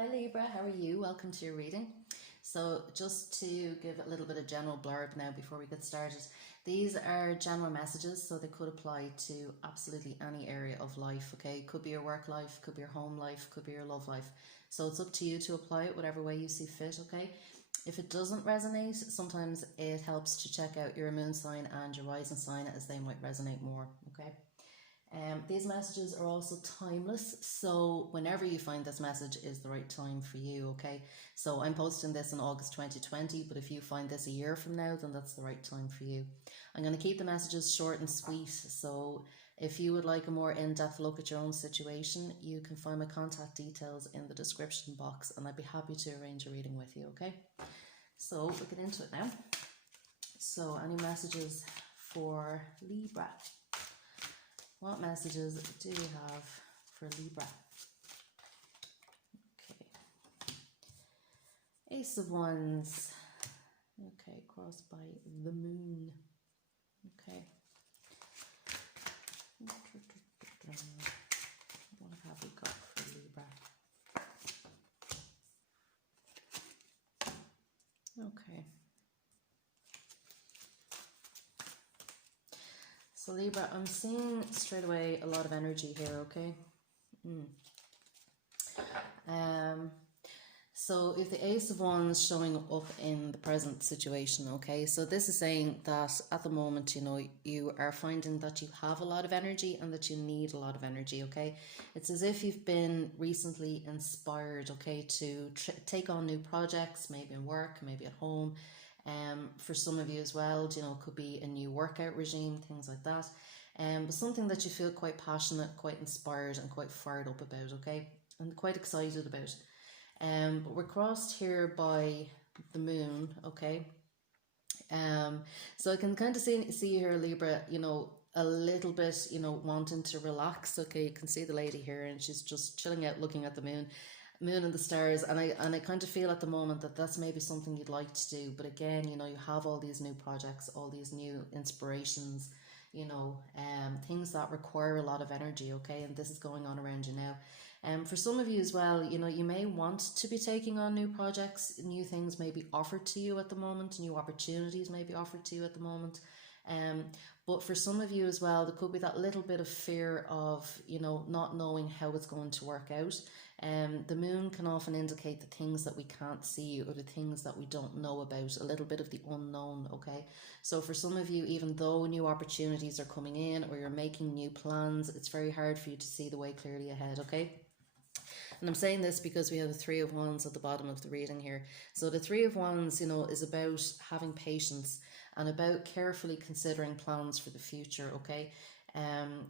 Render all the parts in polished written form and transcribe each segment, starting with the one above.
Hi Libra, how are you? Welcome to your reading. So just to give a little bit of general blurb now before we get started, these are general messages, so they could apply to absolutely any area of life, okay? Could be your work life, could be your home life, could be your love life. So it's up to you to apply it whatever way you see fit, okay? If it doesn't resonate, sometimes it helps to check out your moon sign and your rising sign as they might resonate more, okay? These messages are also timeless, so whenever you find this message is the right time for you, okay? So I'm posting this in August 2020, but if you find this a year from now, then that's the right time for you. I'm going to keep the messages short and sweet, so if you would like a more in-depth look at your own situation, you can find my contact details in the description box, and I'd be happy to arrange a reading with you, okay? So we'll get into it now. So any messages for Libra? What messages do we have for Libra? Okay. Ace of Wands. Okay, crossed by the moon. Okay. What have we got for Libra? Okay. So Libra, I'm seeing straight away a lot of energy here, okay? So if the Ace of Wands showing up in the present situation, okay, so this is saying that at the moment, you know, you are finding that you have a lot of energy and that you need a lot of energy, okay? It's as if you've been recently inspired, okay, to take on new projects, maybe in work, maybe at home. For some of you as well, you know, it could be a new workout regime, things like that. But something that you feel quite passionate, quite inspired and quite fired up about, okay? And quite excited about. But we're crossed here by the moon, okay? So I can kind of see here, Libra, you know, a little bit, you know, wanting to relax, okay? You can see the lady here and she's just chilling out looking at the moon and the stars, and I kind of feel at the moment that that's maybe something you'd like to do, but again, you know, you have all these new projects, all these new inspirations, you know, things that require a lot of energy, okay? And this is going on around you now. For some of you as well, you know, you may want to be taking on new projects, new things may be offered to you at the moment, new opportunities may be offered to you at the moment. But for some of you as well, there could be that little bit of fear of, you know, not knowing how it's going to work out. The moon can often indicate the things that we can't see or the things that we don't know about, a little bit of the unknown, okay? So for some of you, even though new opportunities are coming in or you're making new plans, it's very hard for you to see the way clearly ahead, okay? And I'm saying this because we have the Three of Wands at the bottom of the reading here. So the Three of Wands, you know, is about having patience and about carefully considering plans for the future, okay?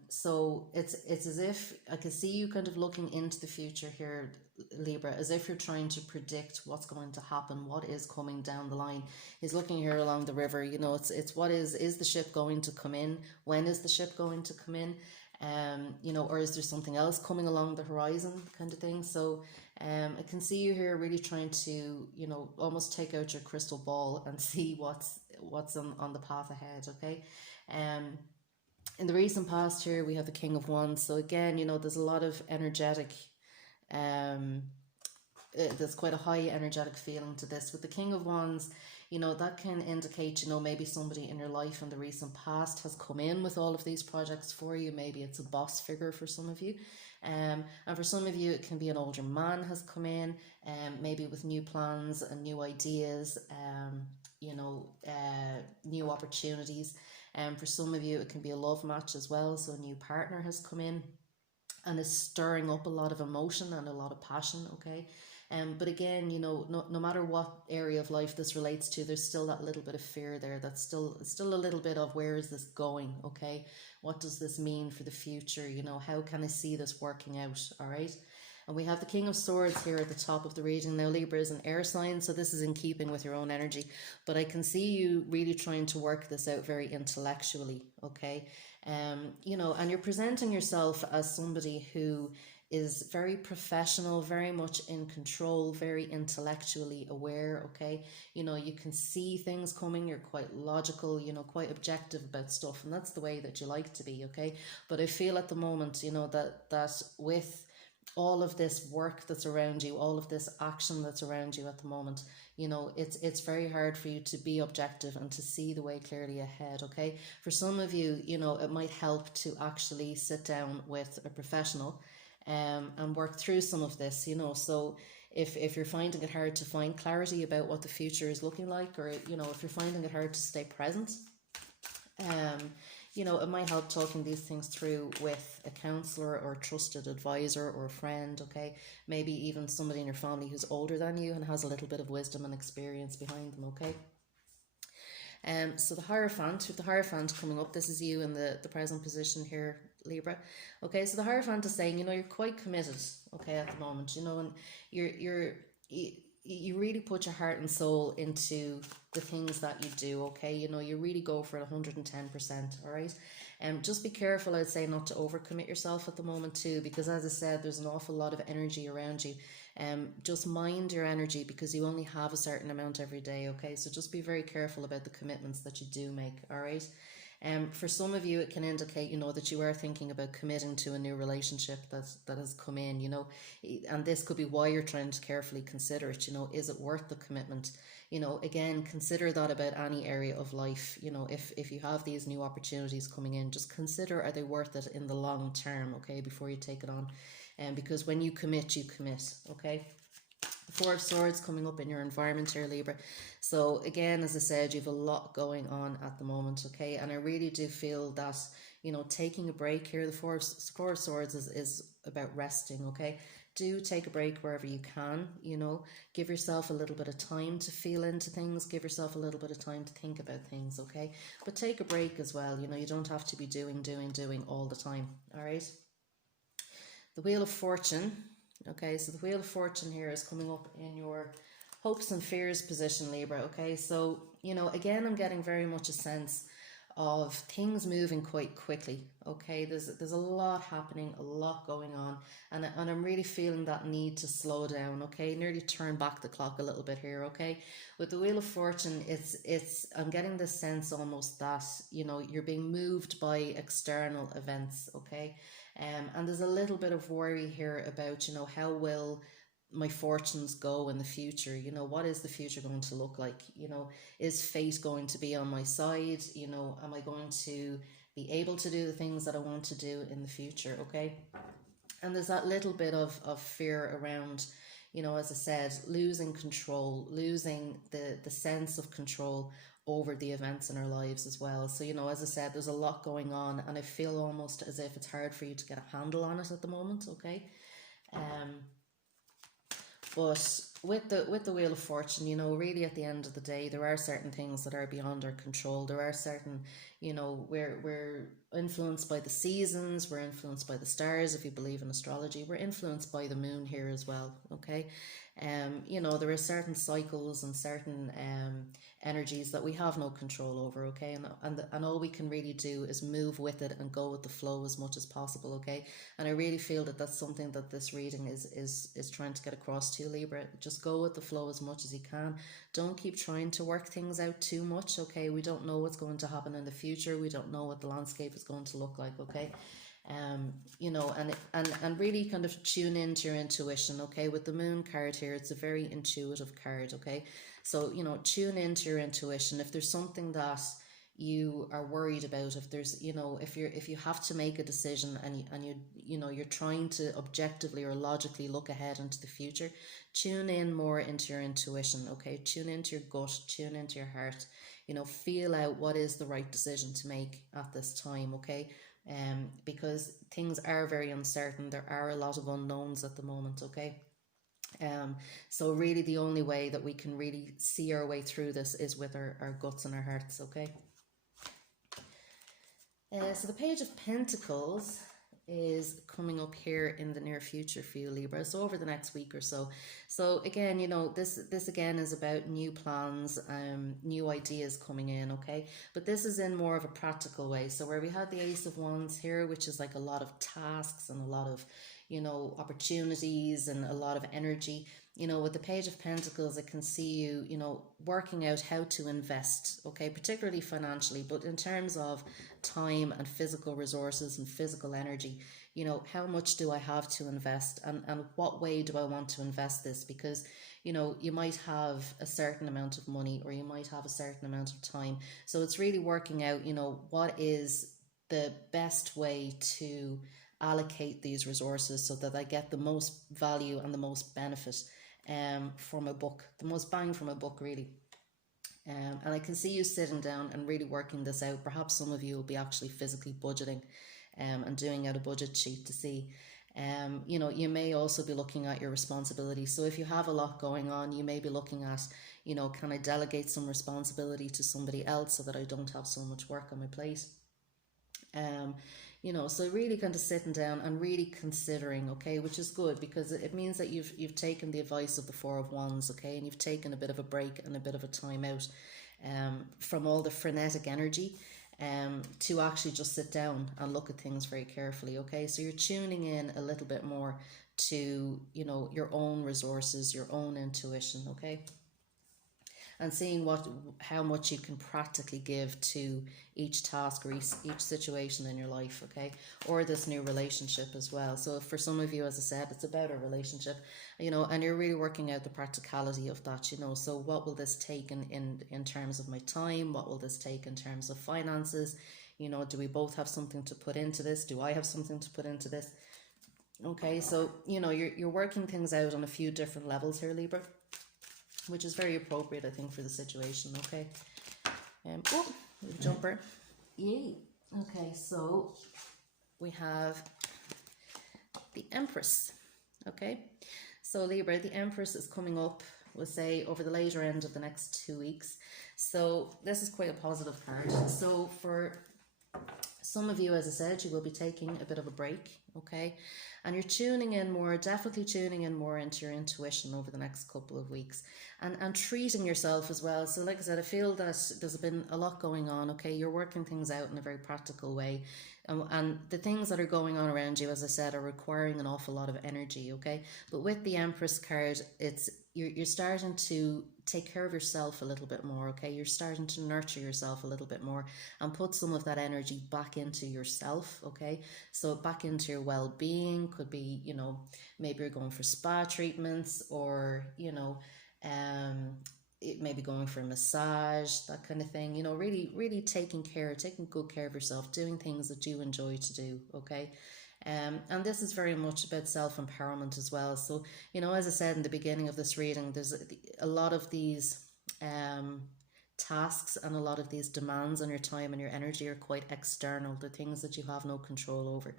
So it's as if I can see you kind of looking into the future here, Libra, as if you're trying to predict what's going to happen, what is coming down the line. He's looking here along the river, you know, it's what is the ship going to come in? When is the ship going to come in? You know, or is there something else coming along the horizon kind of thing? So I can see you here really trying to, you know, almost take out your crystal ball and see what's on the path ahead, okay? In the recent past here, we have the King of Wands. So again, you know, there's a lot of energetic, there's quite a high energetic feeling to this. With the King of Wands, you know, that can indicate, you know, maybe somebody in your life in the recent past has come in with all of these projects for you. Maybe it's a boss figure for some of you. And for some of you, it can be an older man has come in, maybe with new plans and new ideas, you know, new opportunities. For some of you, it can be a love match as well. So a new partner has come in and is stirring up a lot of emotion and a lot of passion, okay? But again, you know, no matter what area of life this relates to, there's still that little bit of fear there. That's still a little bit of where is this going, okay? What does this mean for the future? You know, how can I see this working out, all right? And we have the King of Swords here at the top of the reading. Now, Libra is an air sign, so this is in keeping with your own energy. But I can see you really trying to work this out very intellectually, okay? You know, and you're presenting yourself as somebody who is very professional, very much in control, very intellectually aware, okay? You know, you can see things coming, you're quite logical, you know, quite objective about stuff, and that's the way that you like to be, okay? But I feel at the moment, you know, that with all of this work that's around you, all of this action that's around you at the moment, you know, it's very hard for you to be objective and to see the way clearly ahead. Okay, for some of you, you know, it might help to actually sit down with a professional and work through some of this, you know. So if you're finding it hard to find clarity about what the future is looking like, or you know, if you're finding it hard to stay present, um, you know, it might help talking these things through with a counselor or a trusted advisor or a friend, okay? Maybe even somebody in your family who's older than you and has a little bit of wisdom and experience behind them, okay? So the Hierophant, with the Hierophant coming up, this is you in the present position here, Libra. Okay, so the Hierophant is saying, you know, you're quite committed, okay, at the moment, you know, and you really put your heart and soul into the things that you do, okay? You know, you really go for it 110%, all right? Just be careful, I'd say, not to overcommit yourself at the moment too, because as I said, there's an awful lot of energy around you. Just mind your energy, because you only have a certain amount every day, okay? So just be very careful about the commitments that you do make, all right? For some of you, it can indicate, you know, that you are thinking about committing to a new relationship that has come in, you know, and this could be why you're trying to carefully consider it. You know, is it worth the commitment? You know, again, consider that about any area of life. You know, if you have these new opportunities coming in, just consider, are they worth it in the long term, okay, before you take it on. And because when you commit, okay? Four of Swords coming up in your environment here, Libra. So again, as I said, you have a lot going on at the moment, okay? And I really do feel that, you know, taking a break here, the Four of Swords is about resting, okay? Do take a break wherever you can, you know. Give yourself a little bit of time to feel into things. Give yourself a little bit of time to think about things, okay? But take a break as well, you know. You don't have to be doing all the time, all right? The Wheel of Fortune. Okay, so the Wheel of Fortune here is coming up in your hopes and fears position, Libra. Okay, so, you know, again, I'm getting very much a sense of things moving quite quickly. Okay, there's a lot happening, a lot going on, and I'm really feeling that need to slow down. Okay, nearly turn back the clock a little bit here. Okay, with the Wheel of Fortune, it's I'm getting this sense almost that, you know, you're being moved by external events. Okay, and there's a little bit of worry here about, you know, how will my fortunes go in the future? You know, what is the future going to look like? You know, is fate going to be on my side? You know, am I going to be able to do the things that I want to do in the future? Okay. And there's that little bit of fear around, you know, as I said, losing control, losing the sense of control over the events in our lives as well. So, you know, as I said, there's a lot going on, and I feel almost as if it's hard for you to get a handle on it at the moment, okay? Um, but with the Wheel of Fortune, you know, really at the end of the day, there are certain things that are beyond our control. There are certain, you know, we're influenced by the seasons, we're influenced by the stars, if you believe in astrology, we're influenced by the moon here as well, okay? You know, there are certain cycles and certain energies that we have no control over, okay? And all we can really do is move with it and go with the flow as much as possible, okay? And I really feel that that's something that this reading is trying to get across to you, Libra. Just go with the flow as much as you can. Don't keep trying to work things out too much, okay? We don't know what's going to happen in the future. We don't know what the landscape is going to look like, okay? You know, and really kind of tune into your intuition, okay? With the moon card here, it's a very intuitive card, okay? So, you know, tune into your intuition. If there's something that you are worried about, if there's, you know, if you have to make a decision and you know, you're trying to objectively or logically look ahead into the future, tune in more into your intuition, okay? Tune into your gut, tune into your heart, you know, feel out what is the right decision to make at this time, okay? Because things are very uncertain. There are a lot of unknowns at the moment, okay? So really the only way that we can really see our way through this is with our guts and our hearts, okay? So the Page of Pentacles is coming up here in the near future for you, Libra, so over the next week or so. So again, you know, this again is about new plans, new ideas coming in, okay? But this is in more of a practical way. So where we had the Ace of Wands here, which is like a lot of tasks and a lot of, you know, opportunities and a lot of energy, you know, with the Page of Pentacles, I can see you, you know, working out how to invest, okay, particularly financially, but in terms of time and physical resources and physical energy, you know, how much do I have to invest, and what way do I want to invest this? Because, you know, you might have a certain amount of money or you might have a certain amount of time. So it's really working out, you know, what is the best way to allocate these resources so that I get the most value and the most benefit from a book, the most bang from a book, really. And I can see you sitting down and really working this out. Perhaps some of you will be actually physically budgeting and doing out a budget sheet to see. You know, you may also be looking at your responsibilities. So if you have a lot going on, you may be looking at, you know, can I delegate some responsibility to somebody else so that I don't have so much work on my plate? You know, so really kind of sitting down and really considering, okay, which is good because it means that you've taken the advice of the Four of Wands, okay, and you've taken a bit of a break and a bit of a time out from all the frenetic energy to actually just sit down and look at things very carefully, okay? So you're tuning in a little bit more to, you know, your own resources, your own intuition, okay? And seeing how much you can practically give to each task or each situation in your life, okay, or this new relationship as well. So for some of you, as I said, it's about a relationship, you know, and you're really working out the practicality of that, you know. So what will this take in terms of my time? What will this take in terms of finances? You know, do we both have something to put into this? Do I have something to put into this? Okay, so, you know, you're working things out on a few different levels here, Libra, which is very appropriate, I think, for the situation, okay? Oh, jumper. Yay. Okay, so we have the Empress, okay? So Libra, the Empress is coming up, we'll say, over the later end of the next 2 weeks. So this is quite a positive card. So for some of you, as I said, you will be taking a bit of a break, okay? And you're tuning in more, definitely tuning in more into your intuition over the next couple of weeks, and treating yourself as well. So like I said, I feel that there's been a lot going on, okay? You're working things out in a very practical way. And the things that are going on around you, as I said, are requiring an awful lot of energy, okay? But with the Empress card, you're starting to take care of yourself a little bit more, okay? You're starting to nurture yourself a little bit more and put some of that energy back into yourself, okay? So back into your well-being. Could be, you know, maybe you're going for spa treatments, or, you know, it may be going for a massage, that kind of thing, you know, really taking good care of yourself, doing things that you enjoy to do, okay? And this is very much about self-empowerment as well. So, you know, as I said in the beginning of this reading, there's a lot of these tasks and a lot of these demands on your time and your energy are quite external. They're things that you have no control over.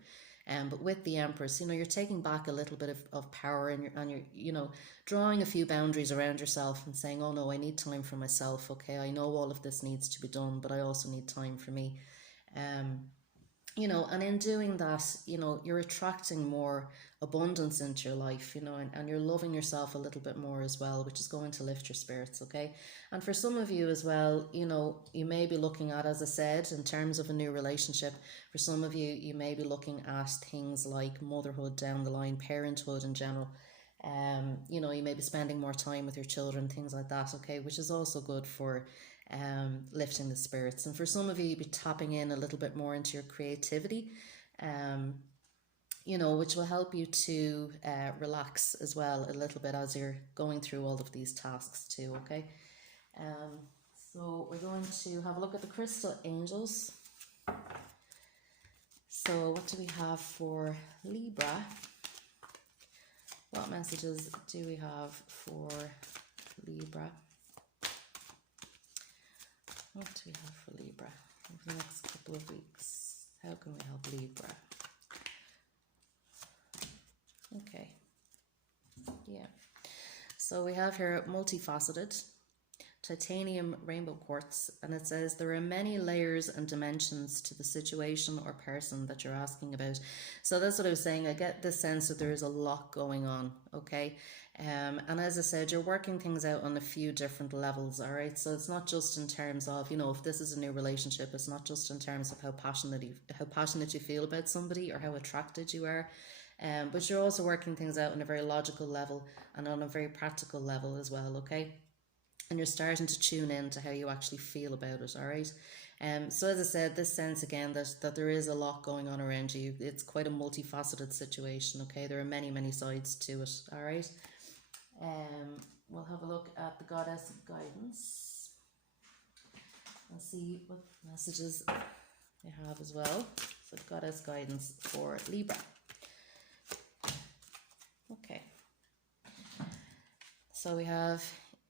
But with the Empress, you know, you're taking back a little bit of power, and you're, you know, drawing a few boundaries around yourself and saying, oh no, I need time for myself, okay? I know all of this needs to be done, but I also need time for me. You know, and in doing that, you know, you're attracting more abundance into your life, you know, and you're loving yourself a little bit more as well, which is going to lift your spirits, okay? And for some of you as well, you know, you may be looking at, as I said, in terms of a new relationship, for some of you, you may be looking at things like motherhood down the line, parenthood in general. You know, you may be spending more time with your children, things like that, okay, which is also good for lifting the spirits. And for some of you, you'll be tapping in a little bit more into your creativity, you know, which will help you to relax as well a little bit as you're going through all of these tasks too, okay? So we're going to have a look at the crystal angels. So what do we have for Libra? What messages do we have for Libra? What do we have for Libra over the next couple of weeks? How can we help Libra? Okay. Yeah. So we have here multifaceted titanium rainbow quartz, and it says there are many layers and dimensions to the situation or person that you're asking about. So that's what I was saying. I get the sense that there is a lot going on, okay? And as I said, you're working things out on a few different levels, all right? So it's not just in terms of, you know, if this is a new relationship, it's not just in terms of how passionate you feel about somebody or how attracted you are. But you're also working things out on a very logical level and on a very practical level as well, okay? and you're starting to tune in to how you actually feel about it. All right. So as I said, this sense again that there is a lot going on around you. It's quite a multifaceted situation. Okay, there are many sides to it. All right. We'll have a look at the goddess guidance and see what messages they have as well. So goddess guidance for Libra. Okay. So we have,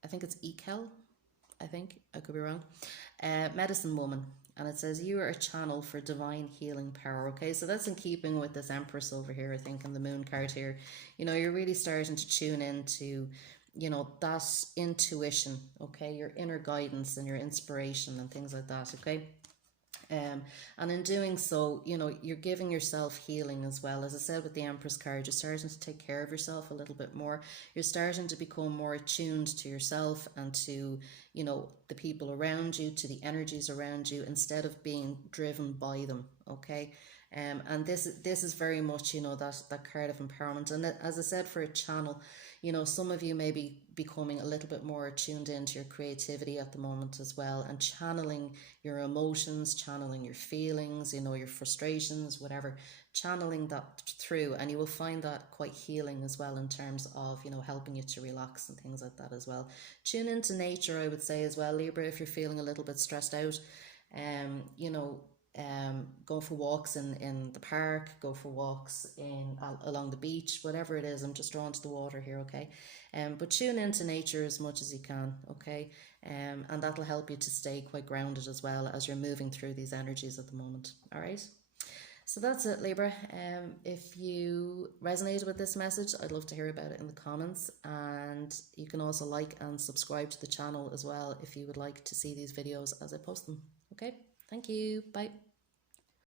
I think it's Ekel. I could be wrong. Medicine woman, and it says you are a channel for divine healing power. Okay, so that's in keeping with this Empress over here, I think, and the moon card here. You know, you're really starting to tune into, you know, that intuition, okay, your inner guidance and your inspiration and things like that. Okay. And in doing so, you know, you're giving yourself healing as well. As I said with the Empress card, you're starting to take care of yourself a little bit more. You're starting to become more attuned to yourself and to, you know, the people around you, to the energies around you, instead of being driven by them. Okay. And this is very much, you know, that card of empowerment. And as I said, for a channel, you know, some of you may be becoming a little bit more tuned into your creativity at the moment as well, and channeling your emotions, channeling your feelings, you know, your frustrations, whatever, channeling that through, and you will find that quite healing as well in terms of, you know, helping you to relax and things like that as well. Tune into nature, I would say as well, Libra, if you're feeling a little bit stressed out. You know, go for walks in the park, go for walks along the beach, whatever it is. I'm just drawn to the water here, okay? But tune into nature as much as you can, okay? And that'll help you to stay quite grounded as well as you're moving through these energies at the moment. All right. So that's it, Libra. If you resonated with this message, I'd love to hear about it in the comments, and you can also like and subscribe to the channel as well if you would like to see these videos as I post them. Okay, thank you. Bye.